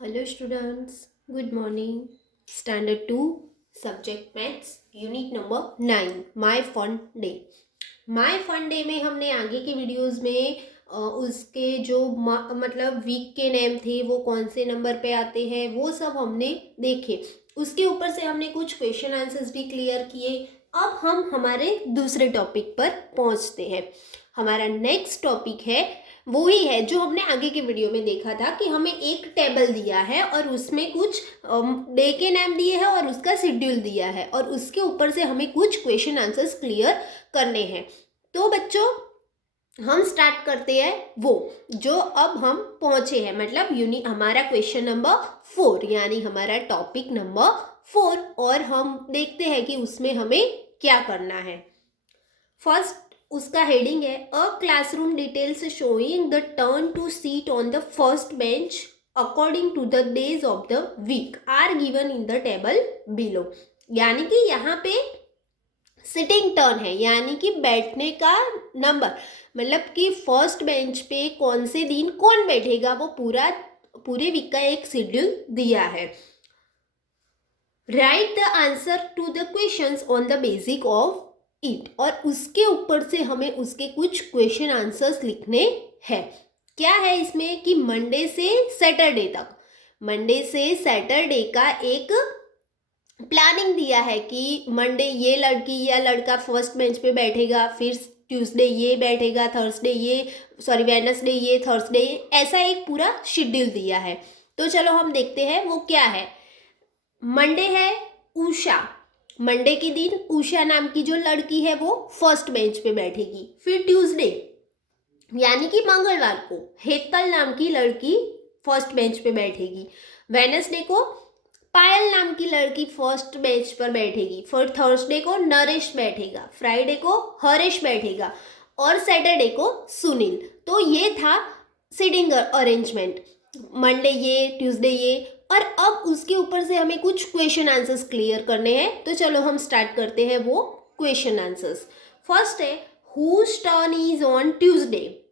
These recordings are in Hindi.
Hello students, good morning. Standard 2, Subject Maths, Unit number 9, My Fun Day. My Fun Day में हमने आगे के वीडियोस में उसके जो मतलब वीक के नेम थे वो कौन से नंबर पे आते हैं वो सब हमने देखे। उसके ऊपर से हमने कुछ क्वेश्चन आंसर्स भी क्लियर किए। अब हम हमारे दूसरे टॉपिक पर पहुंचते हैं। हमारा नेक्स्ट टॉपिक है वो ही है जो हमने आगे के वीडियो में देखा था कि हमें एक टेबल दिया है और उसमें कुछ डे के नाम दिए हैं और उसका शेड्यूल दिया है और उसके ऊपर से हमें कुछ क्वेश्चन आंसर्स क्लियर करने हैं। तो बच्चों हम स्टार्ट करते हैं वो जो अब हम पहुंचे हैं, मतलब हमारा क्वेश्चन नंबर 4 यानी हमारा टॉपिक नंबर 4, और हम देखते हैं कि उसमें हमें क्या करना है। फर्स्ट उसका हेडिंग है a classroom details showing the turn to sit on the first bench according to the days of the week are given in the table below. यानी कि यहाँ पे सिटिंग टर्न है, यानी कि बैठने का नंबर, मतलब कि फर्स्ट बेंच पे कौन से दिन कौन बैठेगा वो पूरे वीक का एक शेड्यूल दिया है। Write the answer to the questions on the basic of it, और उसके ऊपर से हमें उसके कुछ क्वेश्चन आंसर्स लिखने हैं। क्या है इसमें कि मंडे से सैटरडे का एक प्लानिंग दिया है कि मंडे ये लड़की या लड़का फर्स्ट बेंच पे बैठेगा, फिर ट्यूसडे ये बैठेगा, वेडनेसडे ये, थर्सडे ये, ऐसा एक पूरा शेड्यूल दिया है। तो चलो हम देखते हैं वो क्या है। मंडे है उषा, मंडे के दिन उषा नाम की जो लड़की है वो फर्स्ट बेंच पे बैठेगी। फिर ट्यूसडे यानी कि मंगलवार को हेतल नाम की लड़की फर्स्ट बेंच पे बैठेगी। वेडनेसडे को पायल नाम की लड़की फर्स्ट बेंच पर बैठेगी। फिर थर्सडे को नरेश बैठेगा, फ्राइडे को हरेश बैठेगा और सैटरडे को सुनील। तो ये था सीटिंग अरेंजमेंट, मंडे ये, ट्यूसडे ये, और अब उसके ऊपर से हमें कुछ क्वेश्चन आंसर्स क्लियर करने हैं। तो चलो हम स्टार्ट करते हैं वो क्वेश्चन आंसर्स। फर्स्ट है whose turn is on Tuesday.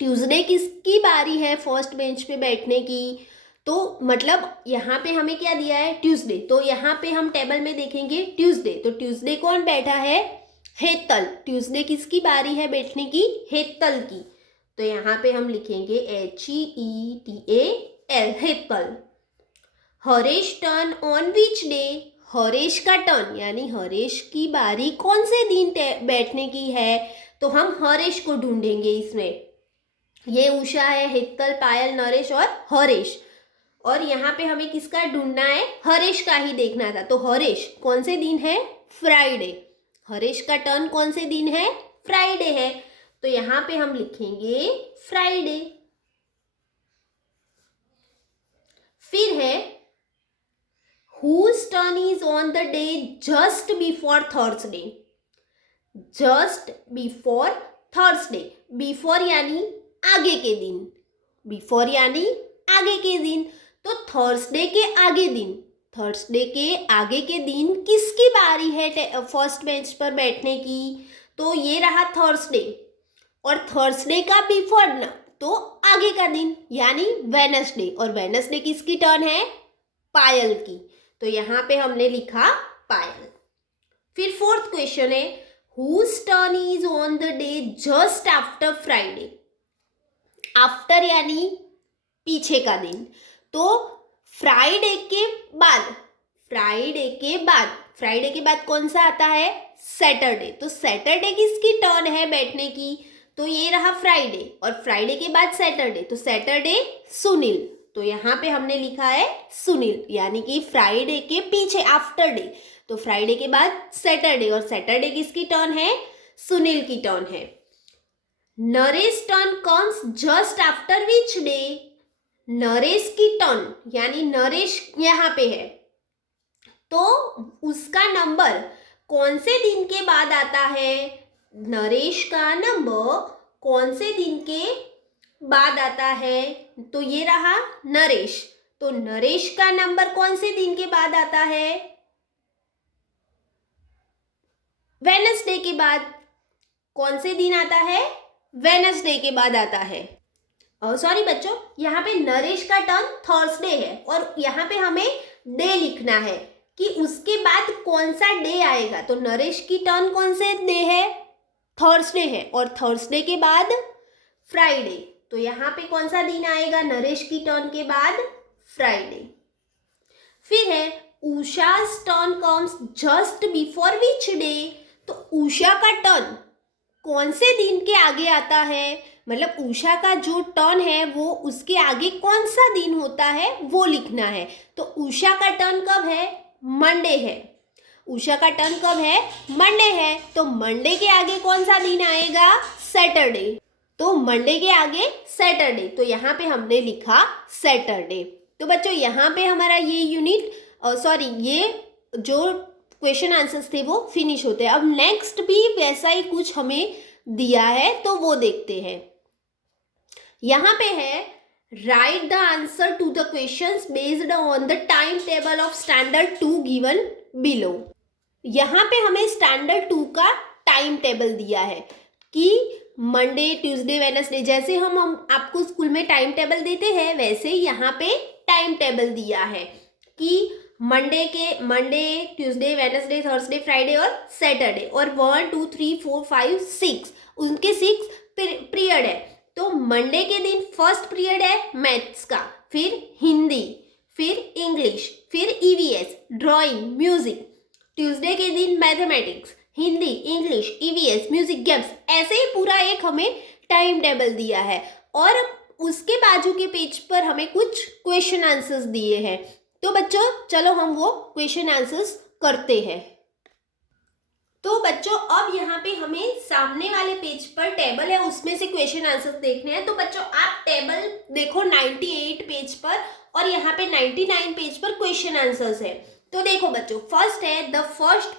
Tuesday किसकी बारी है फर्स्ट बेंच पे बैठने की? तो मतलब यहाँ पे हमें क्या दिया है, ट्यूसडे। तो यहाँ पे हम टेबल में देखेंगे ट्यूसडे, तो ट्यूसडे कौन बैठा है? हेतल। ट्यूसडे किसकी बारी है बैठने की? हेतल की। तो यहाँ पे हम लिखेंगे HETAL, Hetal. Haresh turn on which day. Haresh का टर्न यानी हरेश की बारी कौन से दिन बैठने की है? तो हम हरेश को ढूंढेंगे इसमें। ये उषा है, हेतल, पायल, नरेश और हरेश, और यहाँ पे हमें किसका ढूंढना है? हरेश का ही देखना था। तो हरेश कौन से दिन है? फ्राइडे। हरेश का टर्न कौन से दिन है? फ्राइडे है। तो यहाँ पे हम लिखेंगे फ्राइडे। फिर है whose turn is on the day just before Thursday। Just before Thursday, before यानी आगे के दिन, बिफोर यानी आगे के दिन। तो थर्सडे के आगे दिन, थर्सडे के आगे के दिन किसकी बारी है फर्स्ट बेंच पर बैठने की? तो ये रहा थर्सडे, और थर्सडे का बिफोर ना, तो आगे का दिन यानी वेडनेसडे, और वेडनेसडे किसकी टर्न है? पायल की। तो यहाँ पे हमने लिखा पायल। फिर फोर्थ क्वेश्चन है whose turn is on the day just after Friday। After यानी पीछे का दिन, तो फ्राइडे के बाद, फ्राइडे के बाद कौन सा आता है? सैटरडे। तो सैटरडे किसकी टर्न है बैठने की? तो ये रहा फ्राइडे, और फ्राइडे के बाद सैटरडे, तो सैटरडे सुनील। तो यहाँ पे हमने लिखा है सुनील, यानी कि फ्राइडे के पीछे आफ्टर डे, तो फ्राइडे के बाद सैटरडे, और सैटरडे किसकी टर्न है? सुनील की टर्न है। Naresh turn comes just after which day. Naresh की टर्न यानी नरेश यहाँ पे है, तो उसका नंबर कौन से दिन के बाद आता है? नरेश का नंबर कौन से दिन के बाद आता है? तो ये रहा नरेश। तो नरेश का नंबर कौन से दिन के बाद आता है? वेडनेसडे के बाद। कौन से दिन आता है? वेडनेसडे के बाद आता है। सॉरी बच्चों, यहाँ पे नरेश का टर्न थर्सडे है और यहाँ पे हमें डे लिखना है कि उसके बाद कौन सा डे आएगा। तो नरेश की टर्न कौन से डे है, थर्सडे है, और थर्सडे के बाद फ्राइडे। तो यहाँ पे कौन सा दिन आएगा नरेश की टर्न के बाद, फ्राइडे। फिर है Usha's turn comes just before which day. तो उषा का टर्न कौन से दिन के आगे आता है, मतलब उषा का जो टर्न है वो उसके आगे कौन सा दिन होता है वो लिखना है। तो उषा का टर्न कब है, मंडे है। उषा का टर्न कब है, मंडे है। तो मंडे के आगे कौन सा दिन आएगा, सैटरडे। तो मंडे के आगे सैटरडे, तो यहाँ पे हमने लिखा सैटरडे। तो बच्चों यहाँ पे हमारा ये यूनिट ये जो क्वेश्चन आंसर्स थे वो फिनिश होते हैं। अब नेक्स्ट भी वैसा ही कुछ हमें दिया है तो वो देखते हैं। यहाँ पे है write the answer to the questions based on the time table of standard 2 given below. यहाँ पे हमें स्टैंडर्ड 2 का टाइम टेबल दिया है कि मंडे ट्यूसडे वेडनेसडे, जैसे हम आपको स्कूल में टाइम टेबल देते हैं वैसे यहाँ पे टाइम टेबल दिया है कि Monday Tuesday Wednesday Thursday Friday और सैटरडे, और 1 2 3 4 5 6 उनके 6 पीरियड है। तो मंडे के दिन फर्स्ट पीरियड है मैथ्स का, फिर हिंदी, फिर इंग्लिश, फिर ईवीएस, ड्राइंग, म्यूजिक। ट्यूसडे के दिन mathematics, Hindi, English, EVS, music, games, ऐसे ही पूरा एक हमें टाइम टेबल दिया है। और उसके बाजू के पेज पर हमें कुछ क्वेश्चन आंसर्स दिए हैं। तो बच्चों चलो हम वो क्वेश्चन आंसर्स करते हैं। तो बच्चों अब यहाँ पे हमें सामने वाले पेज पर टेबल है उसमें से क्वेश्चन आंसर्स देखने हैं। तो बच्चों आप टेबल देखो 98 पेज पर और यहाँ पे 99 पेज पर क्वेश्चन आंसर्स है। तो देखो बच्चों, फर्स्ट है the first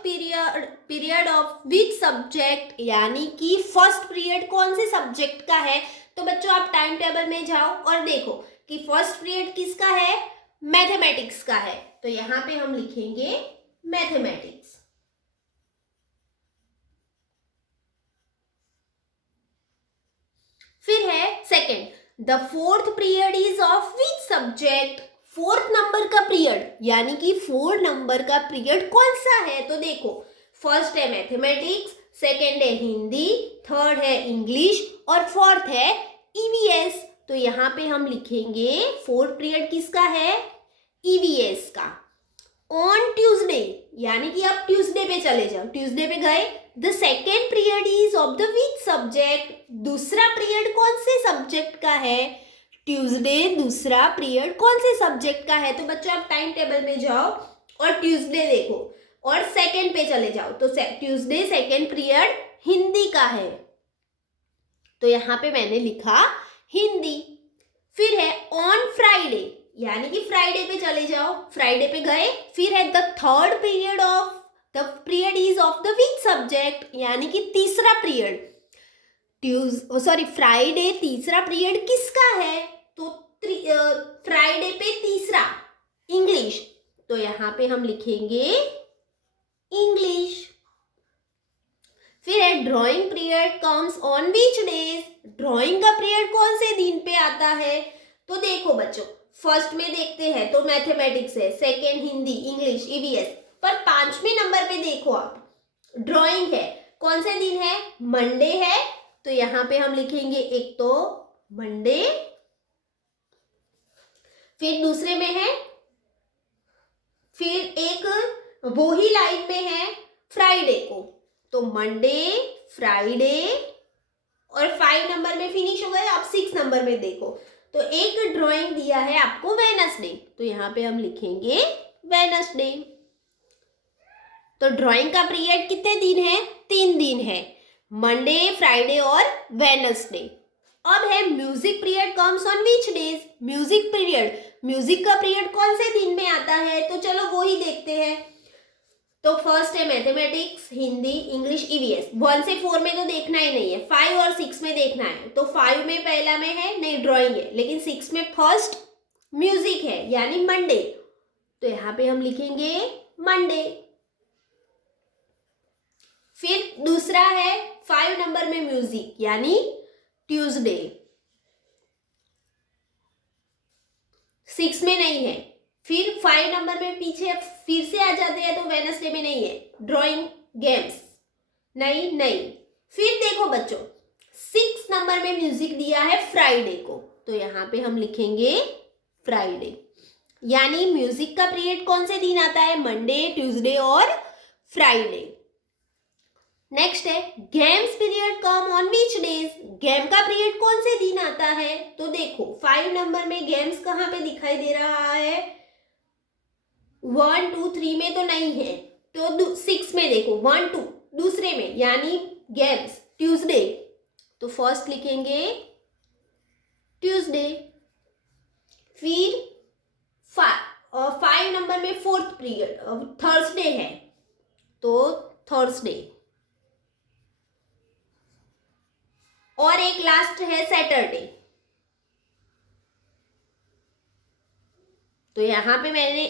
period of which subject, यानी कि फर्स्ट पीरियड कौन से सब्जेक्ट का है। तो बच्चों आप टाइम टेबल में जाओ और देखो कि फर्स्ट पीरियड किसका है, मैथमेटिक्स का है। तो यहाँ पे हम लिखेंगे मैथमेटिक्स। फिर है second the fourth period is of which subject. Fourth number का पीरियड, यानी कि 4 नंबर का पीरियड कौन सा है। तो देखो फर्स्ट है मैथमेटिक्स, सेकंड है हिंदी, थर्ड है इंग्लिश और फोर्थ है ईवीएस। तो यहाँ पे हम लिखेंगे फोर्थ पीरियड किसका है, ईवीएस का। ऑन ट्यूसडे, यानी कि अब ट्यूसडे पे चले जाओ, ट्यूसडे पे गए, the second period is of the which subject. दूसरा पीरियड कौन से सब्जेक्ट का है, ट्यूसडे दूसरा पीरियड कौन से सब्जेक्ट का है। तो बच्चों आप टाइम टेबल में जाओ और ट्यूसडे देखो और सेकेंड पे चले जाओ। तो ट्यूसडे सेकेंड पीरियड हिंदी का है, तो यहाँ पे मैंने लिखा हिंदी। फिर है ऑन फ्राइडे, यानी कि फ्राइडे पे चले जाओ, फ्राइडे पे गए, फिर है the third period of the period is of the which subject, यानी कि तीसरा पीरियड फ्राइडे तीसरा पीरियड किसका है। तो फ्राइडे पे तीसरा इंग्लिश, तो यहाँ पे हम लिखेंगे इंग्लिश। फिर है drawing period comes on which days. Drawing का पीरियड कौन से दिन पे आता है। तो देखो बच्चों फर्स्ट में देखते हैं तो मैथमेटिक्स है, सेकेंड हिंदी, इंग्लिश, ईवीएस, पर 5वें नंबर पे देखो आप ड्राइंग है, कौन से दिन है, मंडे है। तो यहाँ पे हम लिखेंगे एक तो मंडे, फिर दूसरे में है, फिर एक वो ही लाइन में है फ्राइडे को, तो मंडे, फ्राइडे, और 5 नंबर में फिनिश हो गए। अब 6 नंबर में देखो तो एक ड्राइंग दिया है आपको वेडनेसडे, तो यहाँ पे हम लिखेंगे वेडनेसडे। तो ड्राइंग का पीरियड कितने दिन है, 3 दिन है, मंडे, फ्राइडे और वेडनेसडे। अब है music period comes on which days. Music का पीरियड कौन से दिन में आता है, तो चलो वो ही देखते हैं। तो फर्स्ट है मैथमेटिक्स, हिंदी, इंग्लिश, ईवीएस। 1 से 4 में तो देखना ही नहीं है, 5 और 6 में देखना है। तो 5 में पहला में है नहीं ड्राइंग है, लेकिन 6 में फर्स्ट म्यूजिक है यानी मंडे, तो यहाँ पे हम लिखेंगे मंडे। फिर दूसरा है 5 नंबर में म्यूजिक यानी ट्यूसडे। 6 में फर्स्ट म्यूजिक है यानी मंडे, तो यहाँ पे हम लिखेंगे मंडे। फिर दूसरा है 5 नंबर में म्यूजिक यानी ट्यूसडे। फिर दूसरा है 5 नंबर में म्यूजिक यानी ट्यूसडे। 5 में पहला में है नहीं ड्राइंग है, लेकिन 6 में फर्स्ट म्यूजिक है यानी मंडे, तो यहाँ पे हम लिखेंगे मंडे। फिर दूसरा है 5 नंबर में म्यूजिक यानी 6 में नहीं है। फिर 5 नंबर में पीछे फिर से आ जाते हैं तो वेडनेसडे में नहीं है। ड्राइंग गेम्स नहीं। फिर देखो बच्चों 6 नंबर में म्यूजिक दिया है फ्राइडे को, तो यहाँ पे हम लिखेंगे फ्राइडे। यानी म्यूजिक का पीरियड कौन से दिन आता है? मंडे, ट्यूसडे और फ्राइडे। नेक्स्ट है games period come on which days. Game का पीरियड कौन से दिन आता है? तो देखो 5 नंबर में गेम्स कहाँ पे दिखाई दे रहा है? 1 2 3 में तो नहीं है, तो 6 में देखो 1 2 दूसरे में, यानी गेम्स ट्यूसडे, तो फर्स्ट लिखेंगे ट्यूसडे। फिर 5 नंबर में फोर्थ पीरियड थर्सडे है, तो थर्सडे। और एक लास्ट है सैटरडे। तो यहाँ पे मैंने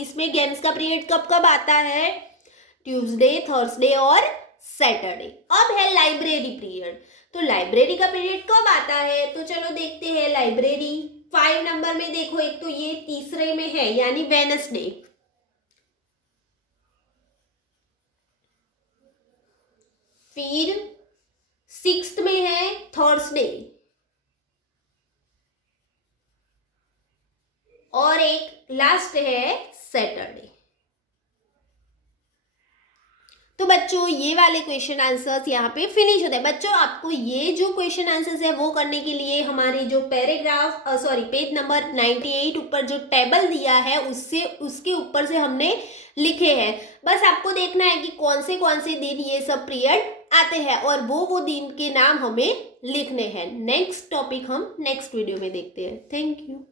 इसमें गेम्स का पीरियड कब कब आता है? ट्यूसडे, थर्सडे और सैटरडे। अब है लाइब्रेरी पीरियड। तो लाइब्रेरी का पीरियड कब आता है? तो चलो देखते हैं लाइब्रेरी। 5 नंबर में देखो, एक तो ये तीसरे में है यानी वेडनेसडे। फिर 6th में है थर्सडे, और एक लास्ट है सैटरडे। तो बच्चों ये वाले क्वेश्चन आंसर्स यहाँ पे फिनिश होते हैं। बच्चों आपको ये जो क्वेश्चन आंसर्स है वो करने के लिए हमारी जो पेज नंबर 98 ऊपर जो टेबल दिया है उसके ऊपर से हमने लिखे हैं। बस आपको देखना है कि कौन से दिन ये सब पीरियड आते हैं और वो दिन के नाम हमें लिखने हैं। नेक्स्ट टॉपिक हम नेक्स्ट वीडियो में देखते हैं। Thank you.